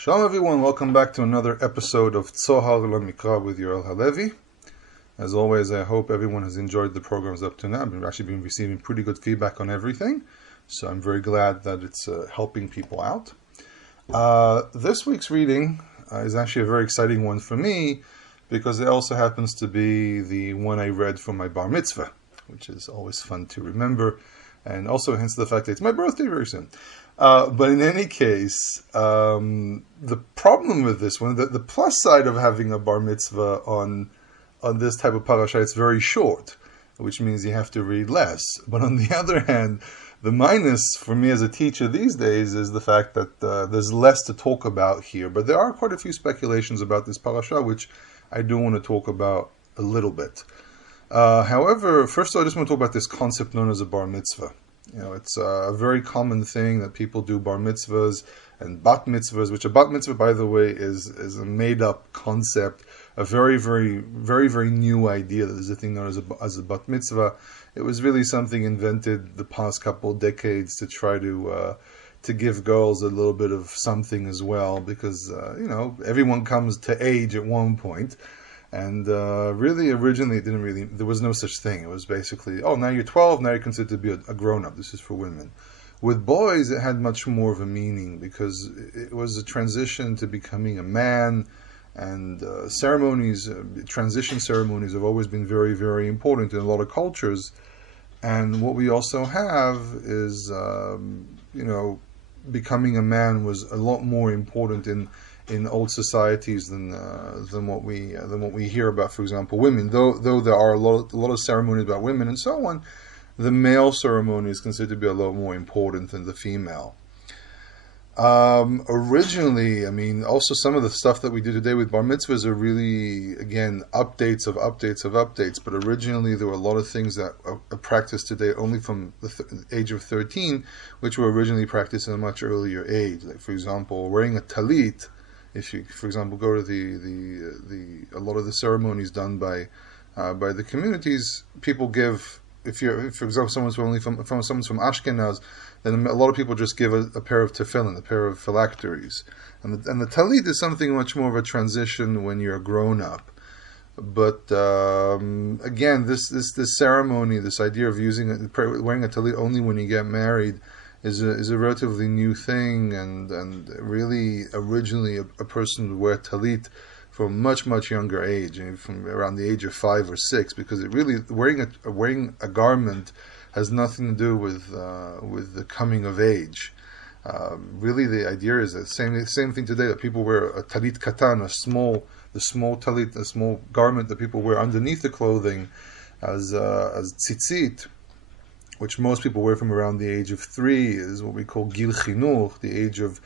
Shalom everyone, welcome back to another episode of Tzohar Lamikra with Yoel Halevi. As always, I hope everyone has enjoyed the programs up to now. I've actually been receiving pretty good feedback on everything, so I'm very glad that it's helping people out. This week's reading is actually a very exciting one for me because it also happens to be the one I read for my bar mitzvah, which is always fun to remember, and also hence the fact that it's my birthday very soon. But in any case, the problem with this one, the plus side of having a bar mitzvah on this type of parasha, it's very short, which means you have to read less. But on the other hand, the minus for me as a teacher these days is the fact that there's less to talk about here. But there are quite a few speculations about this parasha, which I do want to talk about a little bit. However, first of all, I just want to talk about this concept known as a bar mitzvah. You know, it's a very common thing that people do bar mitzvahs and bat mitzvahs, which a bat mitzvah, by the way, is a made-up concept, a very, very, very, very new idea that there's a thing known as a bat mitzvah. It was really something invented the past couple of decades to try to give girls a little bit of something as well, because, everyone comes to age at one point. And really, originally, there was no such thing. It was basically, now you're 12, now you're considered to be a grown-up. This is for women. With boys, it had much more of a meaning because it was a transition to becoming a man, and transition ceremonies have always been very, very important in a lot of cultures. And what we also have is, becoming a man was a lot more important in old societies than what we hear about, for example, women. Though there are a lot of ceremonies about women and so on, the male ceremony is considered to be a lot more important than the female. Originally, also some of the stuff that we do today with bar mitzvahs are really, again, updates of updates. But originally, there were a lot of things that are practiced today only from the age of 13, which were originally practiced at a much earlier age. Like, for example, wearing a talit. If you, for example, go to a lot of the ceremonies done by the communities, people give. For example, someone's from Ashkenaz, then a lot of people just give a pair of tefillin, a pair of phylacteries, and the talit is something much more of a transition when you're a grown up. But again, this ceremony, this idea of wearing a talit only when you get married, is a relatively new thing, and really originally a person would wear talit from a much, much younger age, from around the age of 5 or 6, because it really wearing a garment has nothing to do with the coming of age. Really, the idea is the same thing today, that people wear a talit katan, the small talit, a small garment that people wear underneath the clothing as tzitzit, which most people wear from around the age of 3, is what we call gil chinuch, the age of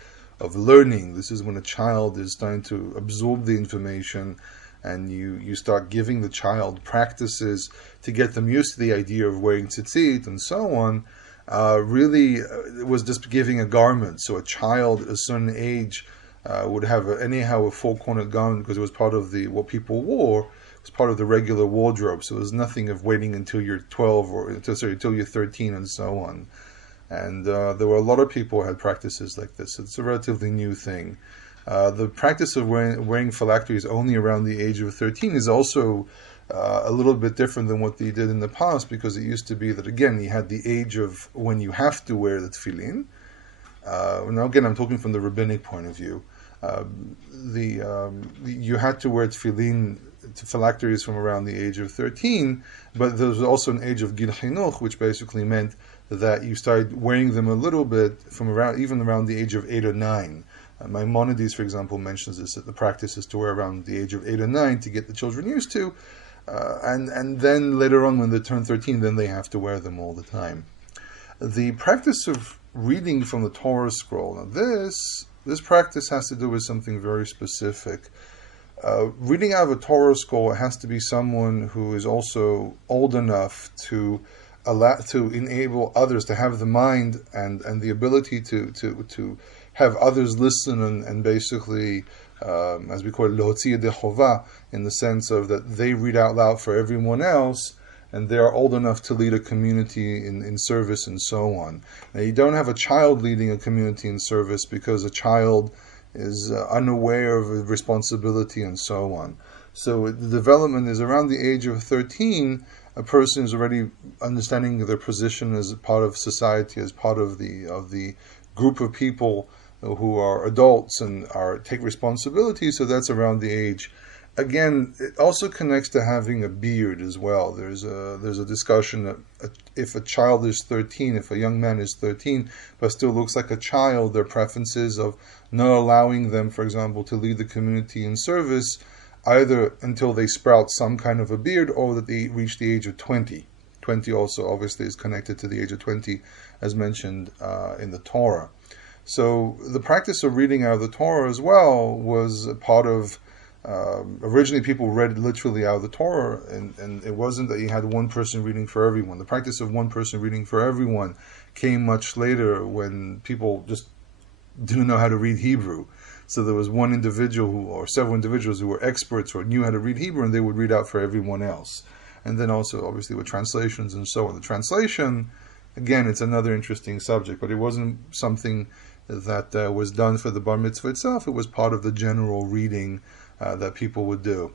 learning. This is when a child is starting to absorb the information, and you start giving the child practices to get them used to the idea of wearing tzitzit and so on. Really, it was just giving a garment. So a child at a certain age would have a four-cornered garment because it was part of what people wore. It was part of the regular wardrobe. So there's nothing of waiting until you're 12 until you're 13 and so on. And there were a lot of people who had practices like this. It's a relatively new thing. The practice of wearing phylacteries only around the age of 13 is also a little bit different than what they did in the past, because it used to be that, again, you had the age of when you have to wear the tefillin. Now, again, I'm talking from the rabbinic point of view. You had to wear phylacteries from around the age of 13, but there was also an age of gil chinuch, which basically meant that you started wearing them a little bit from around the age of 8 or 9. Maimonides, for example, mentions this, that the practice is to wear around the age of 8 or 9 to get the children used to, and then later on when they turn 13, then they have to wear them all the time. The practice of reading from the Torah scroll, now this practice has to do with something very specific. Reading out of a Torah scroll, it has to be someone who is also old enough to enable others to have the mind and the ability to have others listen and basically, as we call it, lehotzi yedei chova, in the sense of that they read out loud for everyone else, and they are old enough to lead a community in service and so on. Now, you don't have a child leading a community in service because a child unaware of responsibility and so on. So the development is around the age of 13. A person is already understanding their position as part of society, as part of the group of people who are adults and take responsibility. So that's around the age. Again, it also connects to having a beard as well. There's a discussion that if a child is 13, if a young man is 13, but still looks like a child, their preferences of not allowing them, for example, to lead the community in service, either until they sprout some kind of a beard or that they reach the age of 20. 20 also obviously is connected to the age of 20, as mentioned in the Torah. So the practice of reading out of the Torah as well was a part of, originally people read literally out of the Torah, and it wasn't that you had one person reading for everyone. The practice of one person reading for everyone came much later when people just didn't know how to read Hebrew. So there was one individual or several individuals who were experts or knew how to read Hebrew, and they would read out for everyone else. And then also, obviously, with translations and so on. The translation, again, it's another interesting subject, but it wasn't something that was done for the bar mitzvah itself. It was part of the general reading that people would do.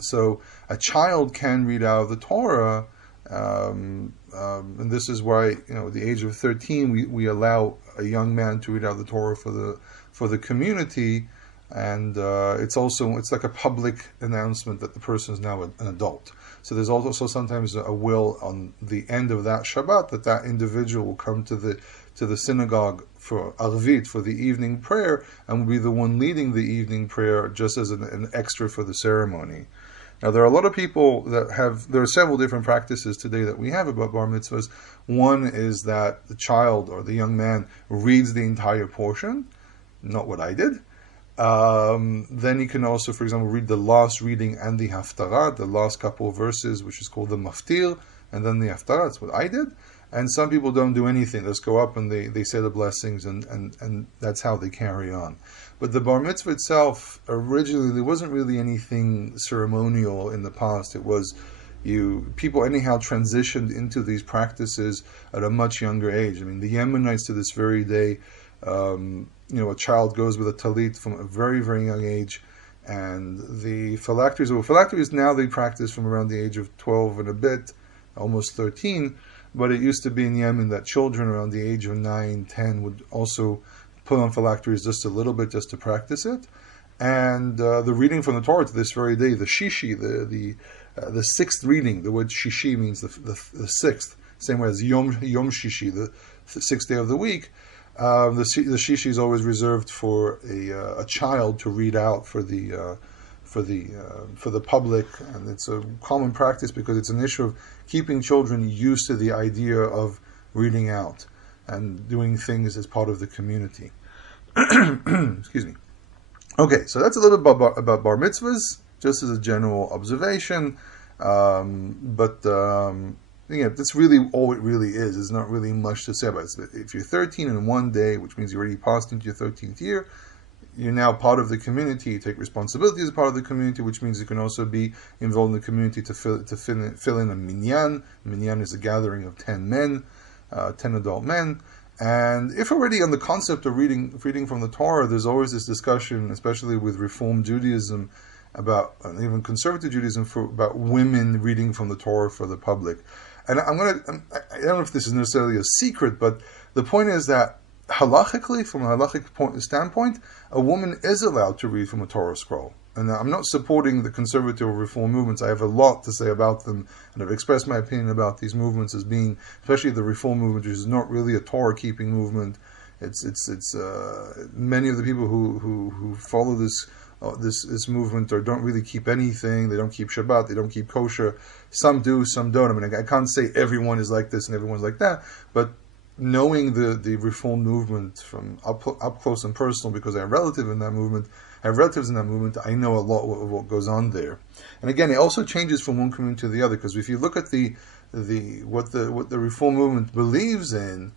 So a child can read out of the Torah, and this is why, at the age of 13, we allow a young man to read out the Torah for the community, and it's like a public announcement that the person is now an adult. So there's also sometimes a will on the end of that Shabbat that individual will come to the synagogue for Arvit, for the evening prayer, and will be the one leading the evening prayer just as an extra for the ceremony. Now, there are a lot of people there are several different practices today that we have about bar mitzvahs. One is that the child or the young man reads the entire portion, not what I did. Then you can also, for example, read the last reading and the haftarah, the last couple of verses, which is called the maftir, and then the haftarah. That's what I did. And some people don't do anything. They just go up and they say the blessings, and that's how they carry on. But the bar mitzvah itself, originally, there wasn't really anything ceremonial in the past. It was people anyhow transitioned into these practices at a much younger age. I mean, the Yemenites to this very day, a child goes with a talit from a very, very young age, and the phylacteries now they practice from around the age of 12 and a bit, almost 13, but it used to be in Yemen that children around the age of 9, 10 would also put on phylacteries just a little bit just to practice it. And the reading from the Torah to this very day, the shishi, the sixth reading, the word shishi means the sixth, same way as Yom Shishi, the sixth day of the week. The shishi is always reserved for a child to read out for the public, and it's a common practice because it's an issue of keeping children used to the idea of reading out and doing things as part of the community. Excuse me. Okay, so that's a little bit about bar mitzvahs, just as a general observation. That's really all it really is. There's not really much to say about it. If you're 13 in one day, which means you already passed into your 13th year, you're now part of the community. You take responsibility as a part of the community, which means you can also be involved in the community to fill in a minyan. A minyan is a gathering of 10 men, 10 adult men. And if already on the concept of reading from the Torah, there's always this discussion, especially with Reform Judaism, and even conservative Judaism, about women reading from the Torah for the public. And I don't know if this is necessarily a secret, but the point is that halachically, from a halachic standpoint, a woman is allowed to read from a Torah scroll. And I'm not supporting the conservative or reform movements. I have a lot to say about them, and I've expressed my opinion about these movements as being, especially the reform movement, which is not really a Torah-keeping movement. It's many of the people who follow this movement don't really keep anything. They don't keep Shabbat. They don't keep kosher. Some do, some don't. I mean, I can't say everyone is like this and everyone's like that, but knowing the reform movement from up close and personal, because I have relatives in that movement, I know a lot of what goes on there. And again, it also changes from one community to the other, because if you look at what the reform movement believes in,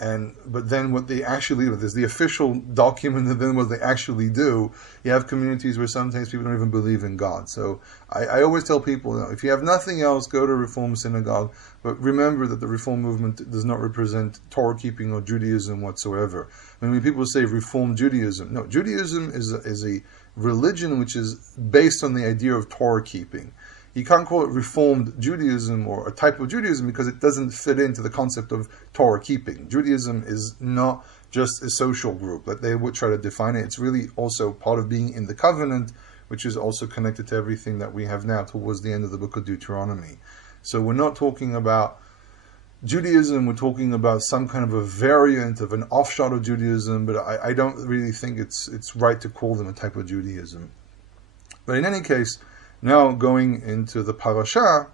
But then what they actually do, there's the official document, and then what they actually do. You have communities where sometimes people don't even believe in God. So I always tell people, if you have nothing else, go to a Reform synagogue. But remember that the Reform movement does not represent Torah keeping or Judaism whatsoever. When people say Reform Judaism, no, Judaism is a religion which is based on the idea of Torah keeping. You can't call it Reformed Judaism or a type of Judaism because it doesn't fit into the concept of Torah keeping. Judaism is not just a social group that they would try to define it. It's really also part of being in the covenant, which is also connected to everything that we have now towards the end of the book of Deuteronomy. So we're not talking about Judaism, we're talking about some kind of a variant of an offshoot of Judaism, but I don't really think it's right to call them a type of Judaism. But in any case, now going into the parasha,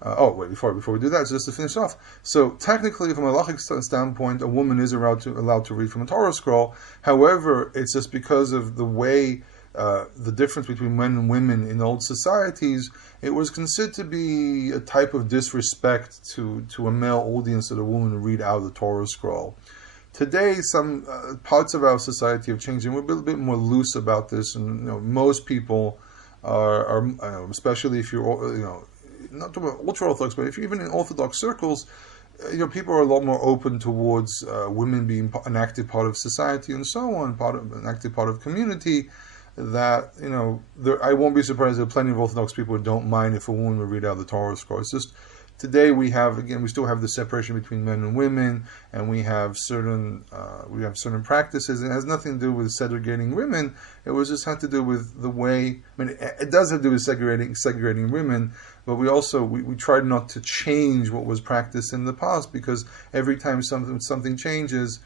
before we do that, just to finish off. So technically, from a halachic standpoint, a woman is allowed to read from a Torah scroll. However, it's just because of the way, the difference between men and women in old societies, it was considered to be a type of disrespect to a male audience that a woman would read out of the Torah scroll. Today, some parts of our society have changed, and we're a little bit more loose about this, and most people are especially if you're, not talking about ultra-Orthodox, but if you're even in Orthodox circles, people are a lot more open towards women being an active part of society and so on, an active part of community. That I won't be surprised that plenty of Orthodox people don't mind if a woman would read out the Torah scroll. It's just today we still have the separation between men and women, and we have certain practices. It has nothing to do with segregating women. It was just had to do with the way. It does have to do with segregating women, but we tried not to change what was practiced in the past, because every time something changes,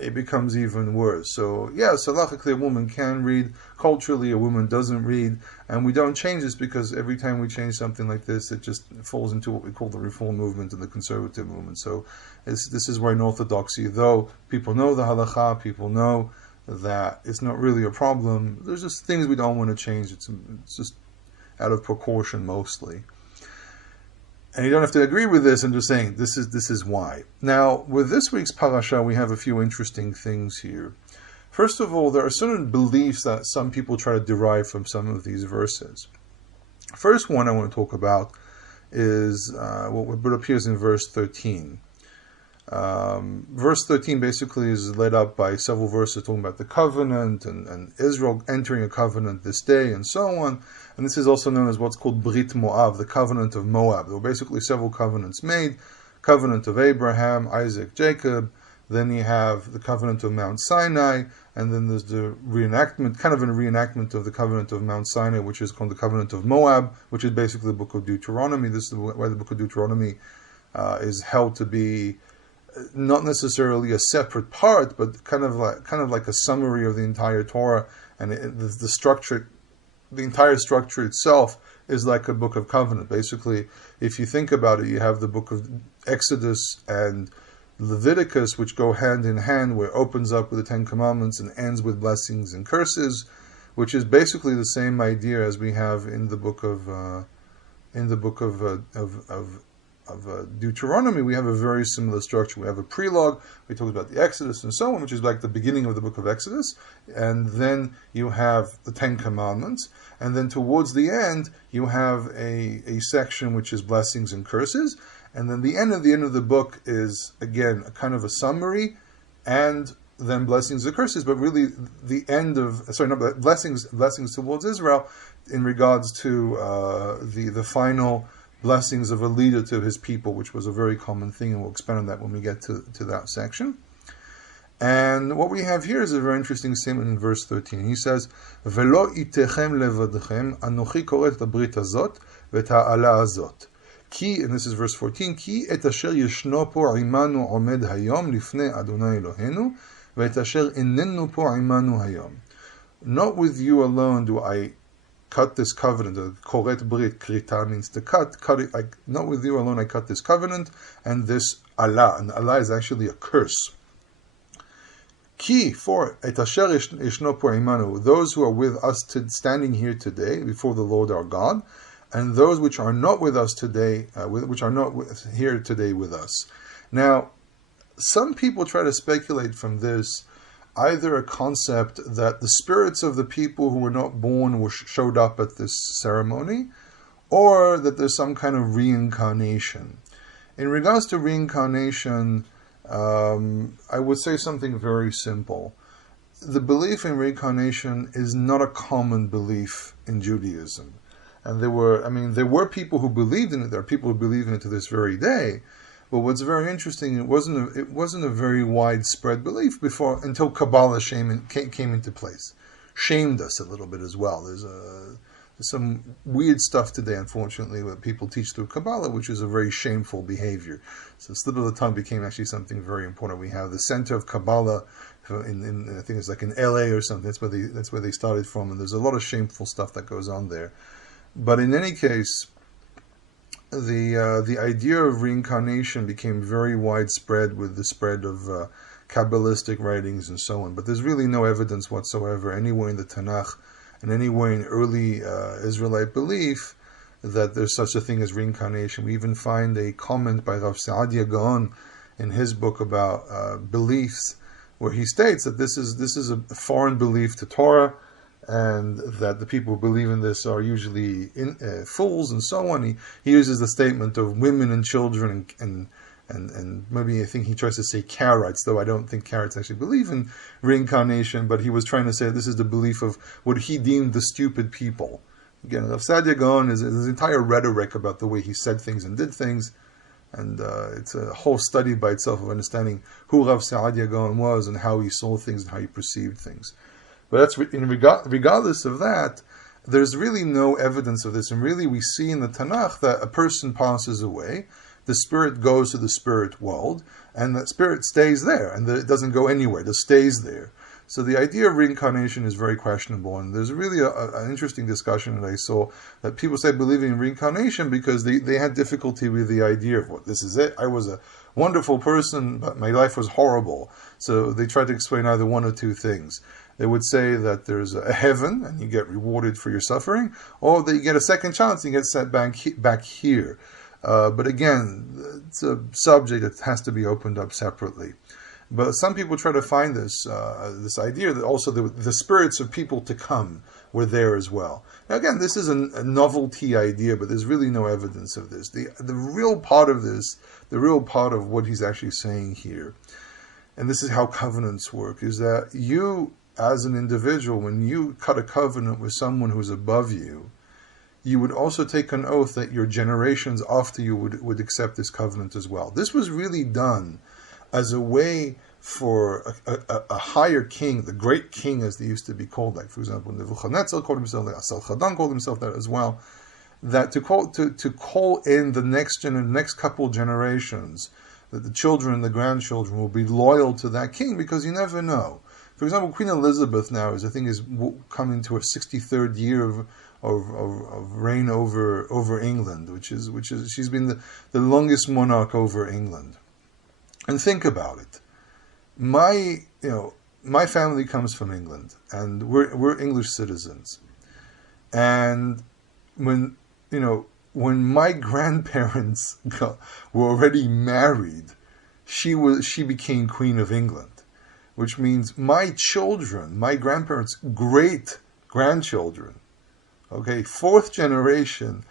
it becomes even worse. So halachically a woman can read. Culturally, a woman doesn't read, and we don't change this because every time we change something like this, it just falls into what we call the Reform movement and the Conservative movement. So this is why in Orthodoxy, though people know the halacha, people know that it's not really a problem, there's just things we don't want to change. It's just out of precaution mostly. And you don't have to agree with this. I'm just saying this is why. Now, with this week's parasha, we have a few interesting things here. First of all, there are certain beliefs that some people try to derive from some of these verses. First one I want to talk about is what appears in verse 13. Verse 13 basically is led up by several verses talking about the covenant and Israel entering a covenant this day and so on. And this is also known as what's called Brit Moab, the covenant of Moab. There were basically several covenants made. Covenant of Abraham, Isaac, Jacob. Then you have the covenant of Mount Sinai. And then there's the reenactment, kind of a reenactment of the covenant of Mount Sinai, which is called the covenant of Moab, which is basically the book of Deuteronomy. This is why the book of Deuteronomy is held to be not necessarily a separate part, but kind of like a summary of the entire Torah, and the structure, the entire structure itself is like a book of covenant. Basically, if you think about it, you have the book of Exodus and Leviticus, which go hand in hand, where it opens up with the Ten Commandments and ends with blessings and curses, which is basically the same idea as we have in the book of Deuteronomy. We have a very similar structure. We have a prelogue. We talk about the Exodus and so on, which is like the beginning of the book of Exodus, and then you have the Ten Commandments, and then towards the end you have a section which is blessings and curses, and then the end of the book is again a kind of a summary, and then blessings and curses, but really the end of blessings towards Israel in regards to the final blessings of a leader to his people, which was a very common thing, and we'll expand on that when we get to that section. And what we have here is a very interesting statement in verse 13. He says, "Velo itechem levadchem, anochi koret habrit hazot v'et ha'ala hazot." Ki, and this is verse 14, "Ki et asher yeshno po imanu omed hayom lifnei Adonai Eloheinu, v'et asher inenu po imanu hayom." Not with you alone do I cut this covenant. The koret brit, krita means to cut it. Not with you alone I cut this covenant, and this Allah. And Allah is actually a curse. Ki, for et asher yeshno po imanu, those who are with us standing here today before the Lord our God, and those which are not with us today, which are not here today with us. Now, some people try to speculate from this either a concept that the spirits of the people who were not born showed up at this ceremony, or that there's some kind of reincarnation. In regards to reincarnation, I would say something very simple. The belief in reincarnation is not a common belief in Judaism. And there were people who believed in it. There are people who believe in it to this very day. But what's very interesting, it wasn't a very widespread belief until Kabbalah came into place. Shamed us a little bit as well. There's some weird stuff today, unfortunately, that people teach through Kabbalah, which is a very shameful behavior. So slip of the tongue became actually something very important. We have the center of Kabbalah in I think it's like in LA or something. That's where they started from, and there's a lot of shameful stuff that goes on there. But in any case, the idea of reincarnation became very widespread with the spread of Kabbalistic writings and so on. But there's really no evidence whatsoever anywhere in the Tanakh and anywhere in early Israelite belief that there's such a thing as reincarnation. We even find a comment by Rav Saadia Gaon in his book about beliefs, where he states that this is a foreign belief to Torah, and that the people who believe in this are usually fools and so on. He uses the statement of women and children and maybe I think he tries to say Karaites, though I don't think Karaites actually believe in reincarnation, but he was trying to say this is the belief of what he deemed the stupid people. Again, Rav Saadia Gaon is his entire rhetoric about the way he said things and did things, and it's a whole study by itself of understanding who Rav Saadia Gaon was and how he saw things and how he perceived things. But that's regardless of that, there's really no evidence of this. And really we see in the Tanakh that a person passes away, the spirit goes to the spirit world, and that spirit stays there, and it doesn't go anywhere, it just stays there. So the idea of reincarnation is very questionable, and there's really an interesting discussion that I saw, that people say believing in reincarnation because they had difficulty with the idea of, what, this is it, I was a wonderful person, but my life was horrible. So they tried to explain either one or two things. They would say that there's a heaven and you get rewarded for your suffering, or that you get a second chance and you get set back here. But again, it's a subject that has to be opened up separately. But some people try to find this idea that also the spirits of people to come were there as well. Now again, this is a novelty idea, but there's really no evidence of this. The real part of this, the real part of what he's actually saying here, and this is how covenants work, is that you, as an individual, when you cut a covenant with someone who's above you, you would also take an oath that your generations after you would accept this covenant as well. This was really done as a way for a higher king, the great king as they used to be called, like for example Nebuchadnezzar called himself, like Asal Chadon called himself that as well, that to call in the next couple generations, that the children and the grandchildren will be loyal to that king, because you never know. For example, Queen Elizabeth now is coming to her 63rd year of reign over England, which is she's been the longest monarch over England. And think about it. My family comes from England, and we're English citizens. And when my grandparents were already married, she became Queen of England. Which means my children, my grandparents' great-grandchildren, okay, 4th generation,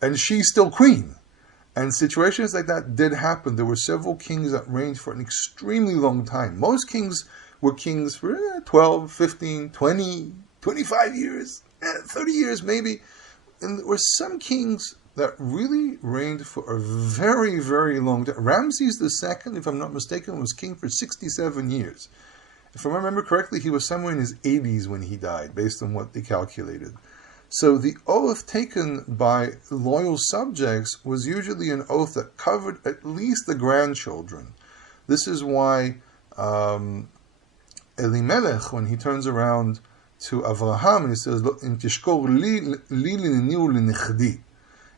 and she's still queen. And situations like that did happen. There were several kings that reigned for an extremely long time. Most kings were kings for 12, 15, 20, 25 years, 30 years maybe. And there were some kings that really reigned for a very, very long time. Ramses II, if I'm not mistaken, was king for 67 years. If I remember correctly, he was somewhere in his 80s when he died, based on what they calculated. So the oath taken by loyal subjects was usually an oath that covered at least the grandchildren. This is why Elimelech, when he turns around to Avraham, he says,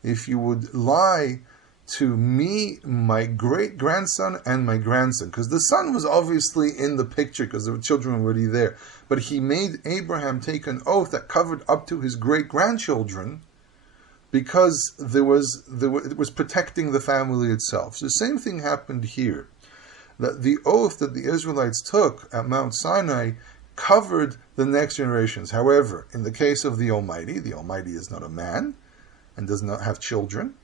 if you would lie to me, my great-grandson, and my grandson. Because the son was obviously in the picture, because the children were already there. But he made Abraham take an oath that covered up to his great-grandchildren, because it was protecting the family itself. So the same thing happened here. that the oath that the Israelites took at Mount Sinai covered the next generations. However, in the case of the Almighty is not a man and does not have children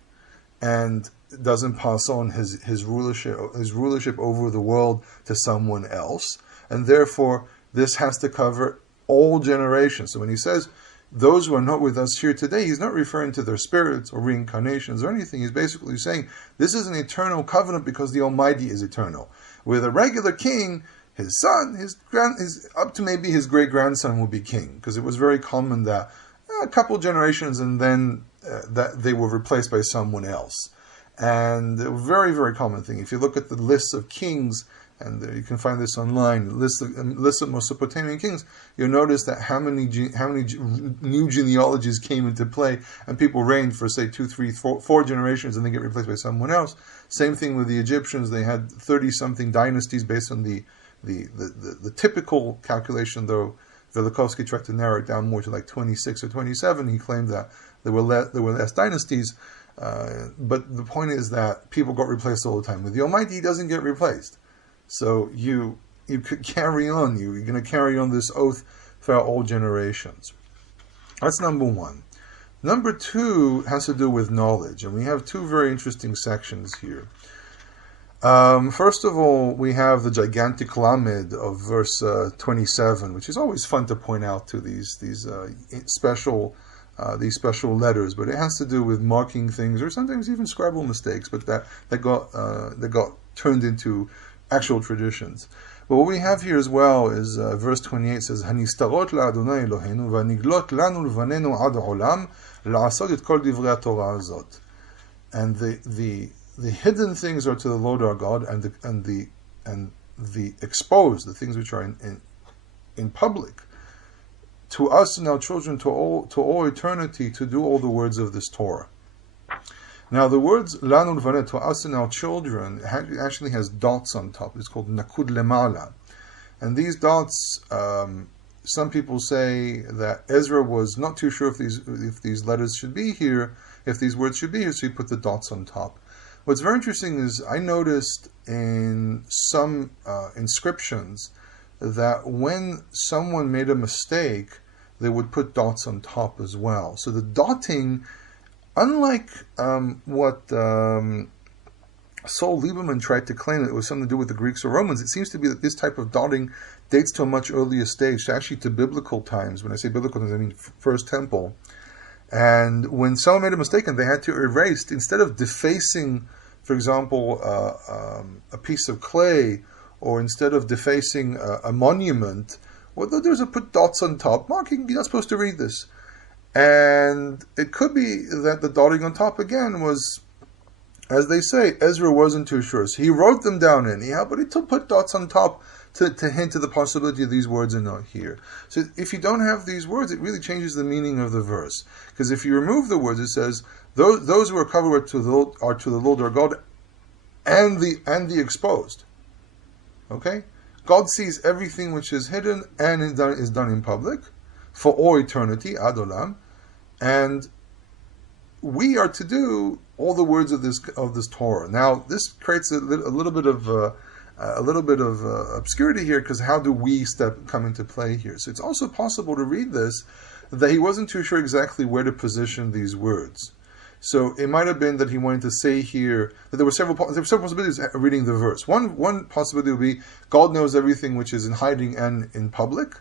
and doesn't pass on his rulership over the world to someone else, and therefore this has to cover all generations. So when he says those who are not with us here today, he's not referring to their spirits or reincarnations or anything. He's basically saying this is an eternal covenant because the Almighty is eternal. With a regular king, his son, up to maybe his great-grandson will be king, because it was very common that a couple generations and then that they were replaced by someone else. And a very, very common thing. If you look at the lists of kings, and you can find this online, list of Mesopotamian kings, you'll notice that how many new genealogies came into play, and people reigned for, say, 2, 3, 4 generations, and then get replaced by someone else. Same thing with the Egyptians. They had 30-something dynasties based on the typical calculation, though Velikovsky tried to narrow it down more to like 26 or 27. He claimed that there were less dynasties. But the point is that people got replaced all the time. With the Almighty, he doesn't get replaced. So you could carry on. You're going to carry on this oath throughout all generations. That's number one. Number two has to do with knowledge. And we have two very interesting sections here. First of all, we have the gigantic lamed of verse 27, which is always fun to point out to these special letters, but it has to do with marking things, or sometimes even Scrabble mistakes, but that got turned into actual traditions. But what we have here as well is verse 28 says, "Hanistarot la'Adonai Eloheinu v'aniglot lanu l'vanenu ad olam la'asot et kol divrei haTorah azot." And the hidden things are to the Lord our God, and the exposed, the things which are in public, to us and our children, to all eternity, to do all the words of this Torah. Now, the words lanu l'vanenu, to us and our children, actually has dots on top. It's called nakud lemala, and these dots. Some people say that Ezra was not too sure if these letters should be here, if these words should be here, so he put the dots on top. What's very interesting is I noticed in some inscriptions that when someone made a mistake, they would put dots on top as well. So the dotting, unlike what Saul Lieberman tried to claim that it was something to do with the Greeks or Romans, it seems to be that this type of dotting dates to a much earlier stage, actually to biblical times. When I say biblical times, I mean First Temple. And when someone made a mistake and they had to erase, instead of defacing, for example, a piece of clay, or instead of defacing a monument, well, there's a put dots on top, marking you're not supposed to read this. And it could be that the dotting on top again was, as they say, Ezra wasn't too sure. So he wrote them down anyhow, but he put dots on top to hint to the possibility of these words are not here. So if you don't have these words, it really changes the meaning of the verse. Because if you remove the words, it says, those who are covered to the Lord our God and the exposed. Okay? God sees everything which is hidden and is done in public for all eternity, ad olam, and we are to do all the words of this Torah. Now, this creates a little bit of obscurity here, because how do we come into play here? So it's also possible to read this that he wasn't too sure exactly where to position these words. So it might have been that he wanted to say here that there were several possibilities of reading the verse. One possibility would be God knows everything which is in hiding and in public,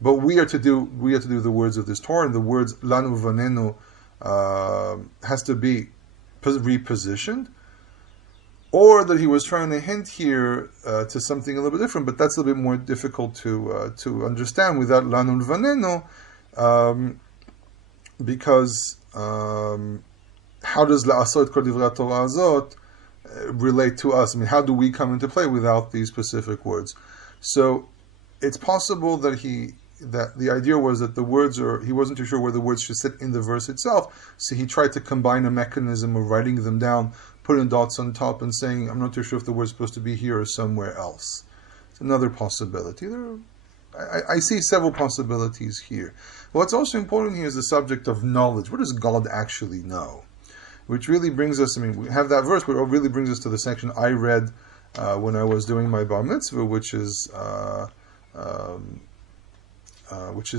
but we are to do the words of this Torah, and the words lanu vanenu has to be repositioned. Or that he was trying to hint here to something a little bit different, but that's a little bit more difficult to understand without lanu vanenu, because how does la'asot kol divrei Torah azot relate to us? I mean, how do we come into play without these specific words? So it's possible that the idea was that the words he wasn't too sure where the words should sit in the verse itself, so he tried to combine a mechanism of writing them down, putting dots on top and saying, I'm not too sure if the word's supposed to be here or somewhere else. It's another possibility. I see several possibilities here. What's also important here is the subject of knowledge. What does God actually know? Which really brings us, we have that verse, but it really brings us to the section I read when I was doing my bar mitzvah, which is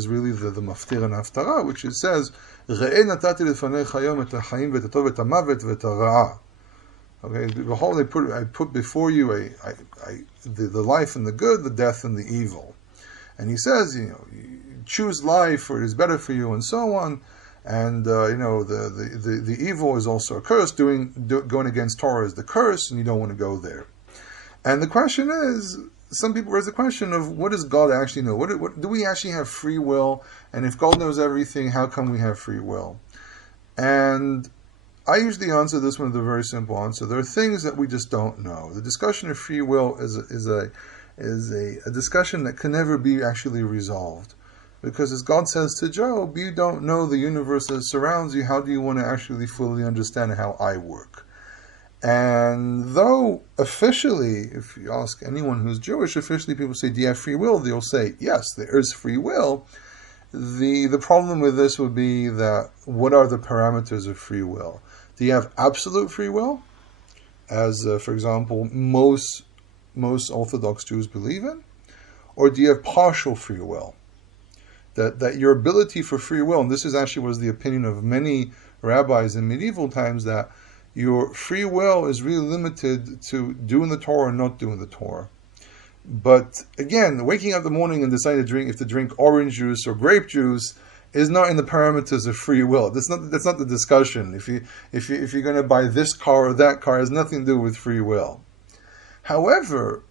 really the maftir and haftara, which it says, "Re'eh natati lefanecha hayom et ha'chaim v'et hatov v'et hamavet v'et ha'ra'ah." Okay, behold, I put before you the life and the good, the death and the evil. And he says, you choose life, for it is better for you, and so on. And the evil is also a curse. Going against Torah is the curse, and you don't want to go there. And the question is, some people raise the question of, what does God actually know? What do we actually have free will? And if God knows everything, how come we have free will? And I usually answer this one with a very simple answer. There are things that we just don't know. The discussion of free will is a discussion that can never be actually resolved. Because as God says to Job, you don't know the universe that surrounds you. How do you want to actually fully understand how I work? And though officially, if you ask anyone who's Jewish, officially people say, do you have free will? They'll say, yes, there is free will. The problem with this would be that, what are the parameters of free will? Do you have absolute free will, as for example most Orthodox Jews believe in, or do you have partial free will? That your ability for free will, and this is actually was the opinion of many rabbis in medieval times, that your free will is really limited to doing the Torah or not doing the Torah. But again, waking up in the morning and deciding to drink orange juice or grape juice is not in the parameters of free will. That's not the discussion. If you're going to buy this car or that car, it has nothing to do with free will. However,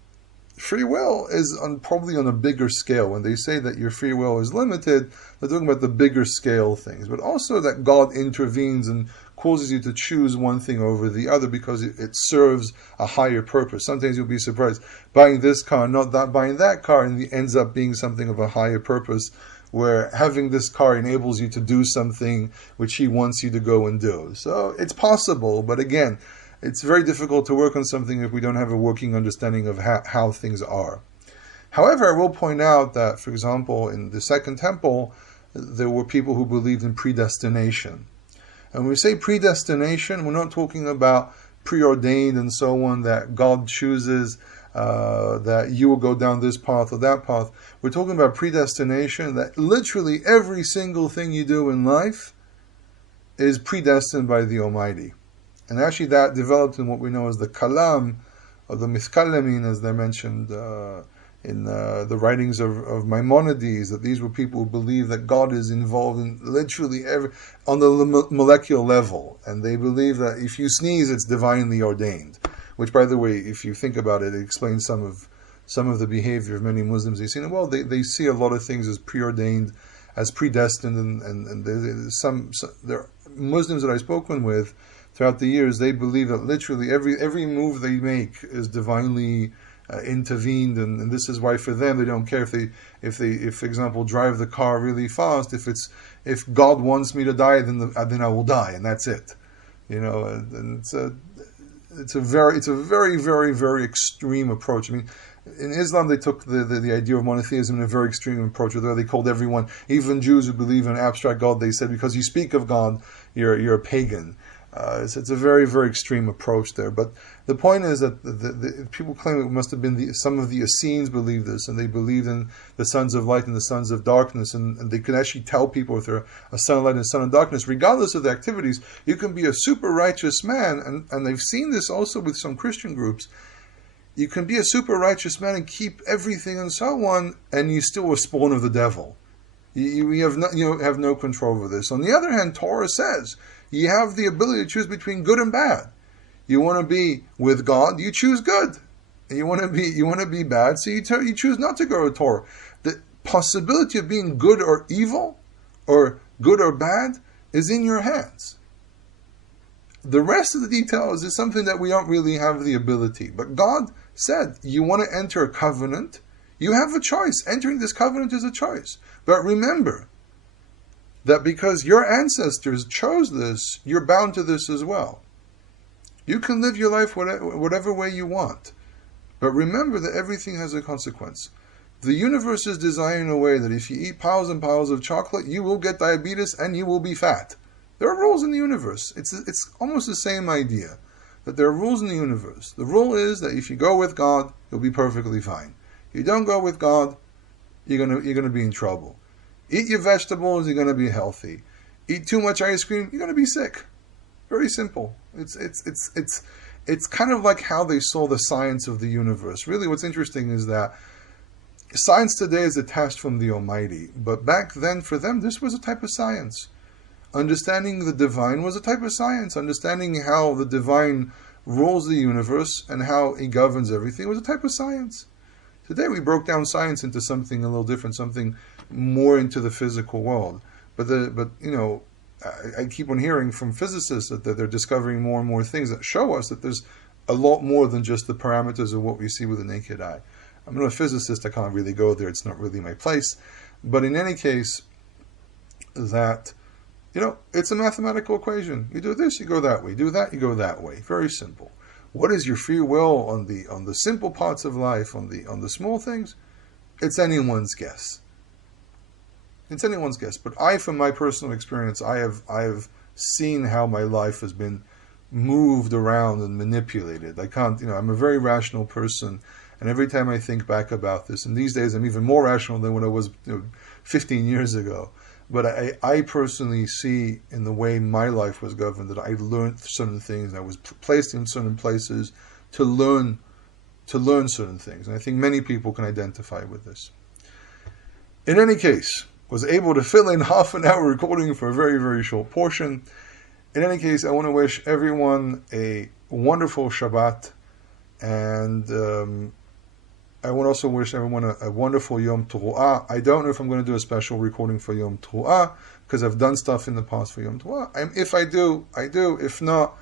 free will is probably on a bigger scale. When they say that your free will is limited, they're talking about the bigger scale things, but also that God intervenes and causes you to choose one thing over the other because it serves a higher purpose. Sometimes you'll be surprised, buying this car, not that, buying that car, and it ends up being something of a higher purpose, where having this car enables you to do something which He wants you to go and do. So it's possible, but again, it's very difficult to work on something if we don't have a working understanding of how things are. However, I will point out that, for example, in the Second Temple, there were people who believed in predestination. And when we say predestination, we're not talking about preordained and so on, that God chooses that you will go down this path or that path. We're talking about predestination, that literally every single thing you do in life is predestined by the Almighty. And actually that developed in what we know as the Kalam, or the Mithkalemin, as they're mentioned in the writings of Maimonides, that these were people who believe that God is involved in literally on the molecular level. And they believe that if you sneeze, it's divinely ordained. Which, by the way, if you think about it, it explains some of the behavior of many Muslims. They say, they see a lot of things as preordained, as predestined, and there are Muslims that I've spoken with throughout the years, they believe that literally every move they make is divinely intervened, and this is why for them they don't care if for example drive the car really fast. If God wants me to die, then I will die, and that's it. And it's a very, very, very extreme approach. I mean, in Islam they took the idea of monotheism in a very extreme approach, where they called everyone, even Jews who believe in an abstract God, they said, because you speak of God, you're a pagan. It's a very, very extreme approach there. But the point is that the people claim it must have been some of the Essenes believed this, and they believed in the sons of light and the sons of darkness, and they could actually tell people if they're a son of light and a son of darkness, regardless of the activities. You can be a super righteous man, and they've seen this also with some Christian groups. You can be a super righteous man and keep everything and so on, and you still are spawn of the devil. You have no control over this. On the other hand, Torah says you have the ability to choose between good and bad. You want to be with God, you choose good. And you want to be bad, so you choose not to go to Torah. The possibility of being good or evil, or good or bad, is in your hands. The rest of the details is something that we don't really have the ability. But God said, you want to enter a covenant, you have a choice. Entering this covenant is a choice. But remember that because your ancestors chose this, you're bound to this as well. You can live your life whatever way you want. But remember that everything has a consequence. The universe is designed in a way that if you eat piles and piles of chocolate, you will get diabetes and you will be fat. There are rules in the universe. It's almost the same idea. that there are rules in the universe. The rule is that if you go with God, you'll be perfectly fine. If you don't go with God, you're gonna be in trouble. Eat your vegetables, you're gonna be healthy. Eat too much ice cream, you're gonna be sick. Very simple. It's kind of like how they saw the science of the universe. Really, what's interesting is that science today is detached from the Almighty, but back then for them, this was a type of science. Understanding the divine was a type of science. Understanding how the divine rules the universe and how he governs everything was a type of science. Today we broke down science into something a little different, something more into the physical world. But I keep on hearing from physicists that they're discovering more and more things that show us that there's a lot more than just the parameters of what we see with the naked eye. I'm not a physicist, I can't really go there, it's not really my place. But in any case, that, it's a mathematical equation. You do this, you go that way. You do that, you go that way. Very simple. What is your free will on the simple parts of life, on the small things? It's anyone's guess. It's anyone's guess. But from my personal experience, I have seen how my life has been moved around and manipulated. I can't, I'm a very rational person, and every time I think back about this, and these days I'm even more rational than when I was 15 years ago. But I personally see in the way my life was governed that I learned certain things. I was placed in certain places to learn certain things. And I think many people can identify with this. In any case, was able to fill in half an hour recording for a very, very short portion. In any case, I want to wish everyone a wonderful Shabbat, and I want to also wish everyone a wonderful Yom Teruah. I don't know if I'm going to do a special recording for Yom Teruah, because I've done stuff in the past for Yom Teruah. If I do, I do. If not,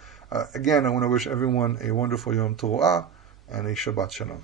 again, I want to wish everyone a wonderful Yom Teruah and a Shabbat Shalom.